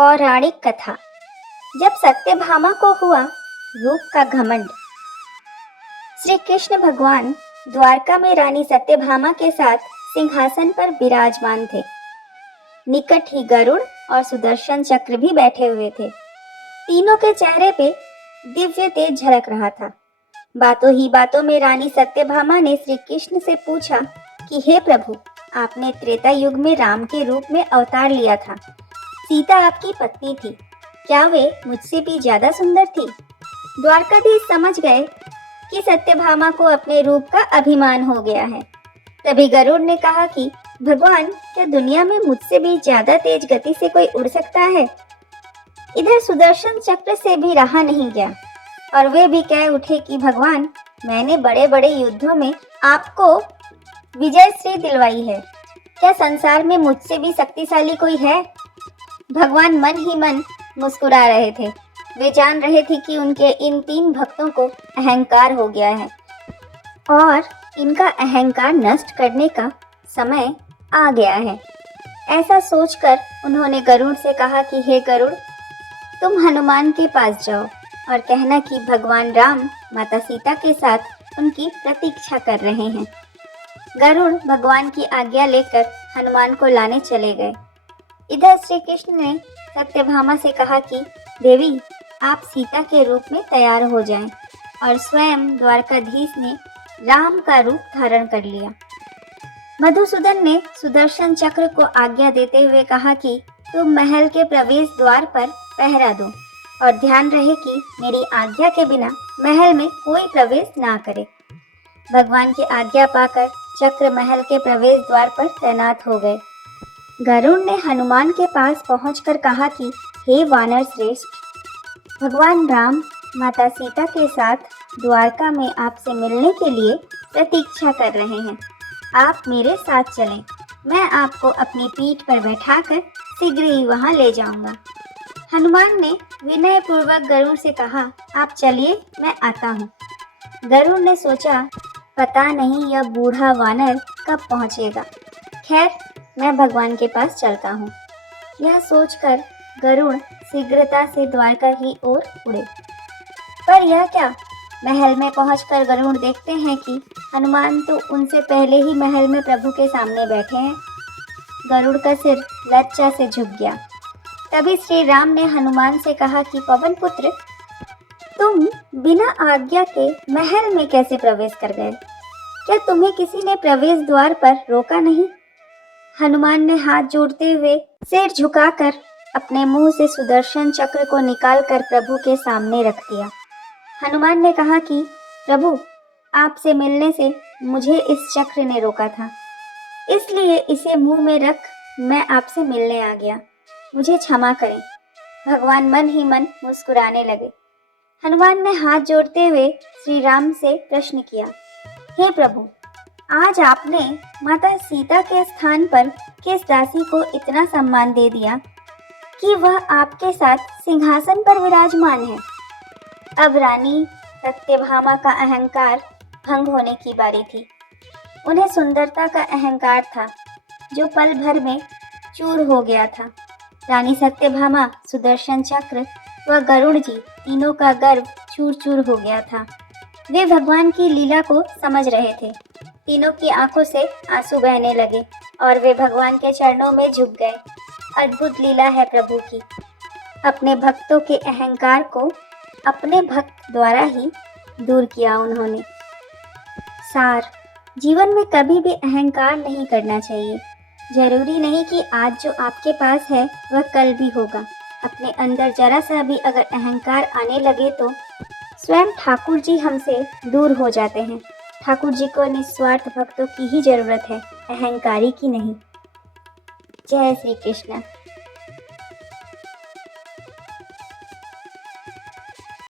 पौराणिक कथा। जब सत्यभामा को हुआ रूप का घमंड। श्री कृष्ण भगवान द्वारका में रानी सत्यभामा के साथ सिंहासन पर विराजमान थे। निकट ही गरुड़ और सुदर्शन चक्र भी बैठे हुए थे। तीनों के चेहरे पे दिव्य तेज झलक रहा था। बातों ही बातों में रानी सत्यभामा ने श्री कृष्ण से पूछा कि हे प्रभु, आपने त्रेता युग में राम के रूप में अवतार लिया था। सीता आपकी पत्नी थी, क्या वे मुझसे भी ज्यादा सुंदर थी? द्वारकाधीश समझ गए कि सत्यभामा को अपने रूप का अभिमान हो गया है। तभी गरुड़ ने कहा कि भगवान, क्या दुनिया में मुझसे भी ज्यादा तेज गति से कोई उड़ सकता है? इधर सुदर्शन चक्र से भी रहा नहीं गया और वे भी कह उठे कि भगवान, मैंने बड़े बड़े युद्धों में आपको विजय श्री दिलवाई है, क्या संसार में मुझसे भी शक्तिशाली कोई है? भगवान मन ही मन मुस्कुरा रहे थे। वे जान रहे थे कि उनके इन तीन भक्तों को अहंकार हो गया है और इनका अहंकार नष्ट करने का समय आ गया है। ऐसा सोचकर उन्होंने गरुड़ से कहा कि हे गरुड़, तुम हनुमान के पास जाओ और कहना कि भगवान राम माता सीता के साथ उनकी प्रतीक्षा कर रहे हैं। गरुड़ भगवान की आज्ञा लेकर हनुमान को लाने चले गए। इधर श्री कृष्ण ने सत्यभामा से कहा कि देवी, आप सीता के रूप में तैयार हो जाएं, और स्वयं द्वारकाधीश ने राम का रूप धारण कर लिया। मधुसूदन ने सुदर्शन चक्र को आज्ञा देते हुए कहा कि तुम महल के प्रवेश द्वार पर पहरा दो और ध्यान रहे कि मेरी आज्ञा के बिना महल में कोई प्रवेश ना करे। भगवान की आज्ञा पाकर चक्र महल के प्रवेश द्वार पर तैनात हो गए। गरुड़ ने हनुमान के पास पहुंचकर कहा कि हे वानर श्रेष्ठ, भगवान राम माता सीता के साथ द्वारका में आपसे मिलने के लिए प्रतीक्षा कर रहे हैं। आप मेरे साथ चलें, मैं आपको अपनी पीठ पर बैठाकर शीघ्र ही वहां ले जाऊंगा। हनुमान ने विनय पूर्वक गरुड़ से कहा, आप चलिए, मैं आता हूँ। गरुड़ ने सोचा, पता नहीं यह बूढ़ा वानर कब पहुँचेगा। खैर, मैं भगवान के पास चलता हूँ। यह सोचकर गरुड़ शीघ्रता से द्वारका की ओर उड़े। पर यह क्या, महल में पहुंचकर गरुड़ देखते हैं कि हनुमान तो उनसे पहले ही महल में प्रभु के सामने बैठे हैं। गरुड़ का सिर लज्जा से झुक गया। तभी श्री राम ने हनुमान से कहा कि पवन पुत्र, तुम बिना आज्ञा के महल में कैसे प्रवेश कर गए? क्या तुम्हें किसी ने प्रवेश द्वार पर रोका नहीं? हनुमान ने हाथ जोड़ते हुए सिर झुकाकर अपने मुंह से सुदर्शन चक्र को निकालकर प्रभु के सामने रख दिया। हनुमान ने कहा कि प्रभु, आपसे मिलने से मुझे इस चक्र ने रोका था, इसलिए इसे मुंह में रख मैं आपसे मिलने आ गया। मुझे क्षमा करें। भगवान मन ही मन मुस्कुराने लगे। हनुमान ने हाथ जोड़ते हुए श्री राम से प्रश्न किया, हे प्रभु, आज आपने माता सीता के स्थान पर किस दासी को इतना सम्मान दे दिया कि वह आपके साथ सिंहासन पर विराजमान है? अब रानी सत्यभामा का अहंकार भंग होने की बारी थी। उन्हें सुंदरता का अहंकार था जो पल भर में चूर हो गया था। रानी सत्यभामा, सुदर्शन चक्र व गरुड़ जी तीनों का गर्व चूर चूर हो गया था। वे भगवान की लीला को समझ रहे थे। तीनों की आंखों से आंसू बहने लगे और वे भगवान के चरणों में झुक गए। अद्भुत लीला है प्रभु की। अपने भक्तों के अहंकार को अपने भक्त द्वारा ही दूर किया उन्होंने। सार, जीवन में कभी भी अहंकार नहीं करना चाहिए। जरूरी नहीं कि आज जो आपके पास है वह कल भी होगा। अपने अंदर जरा सा भी अगर अहंकार आने लगे तो स्वयं ठाकुर जी हमसे दूर हो जाते हैं। ठाकुर जी को निस्वार्थ भक्तों की ही जरूरत है, अहंकारी की नहीं। जय श्री कृष्ण।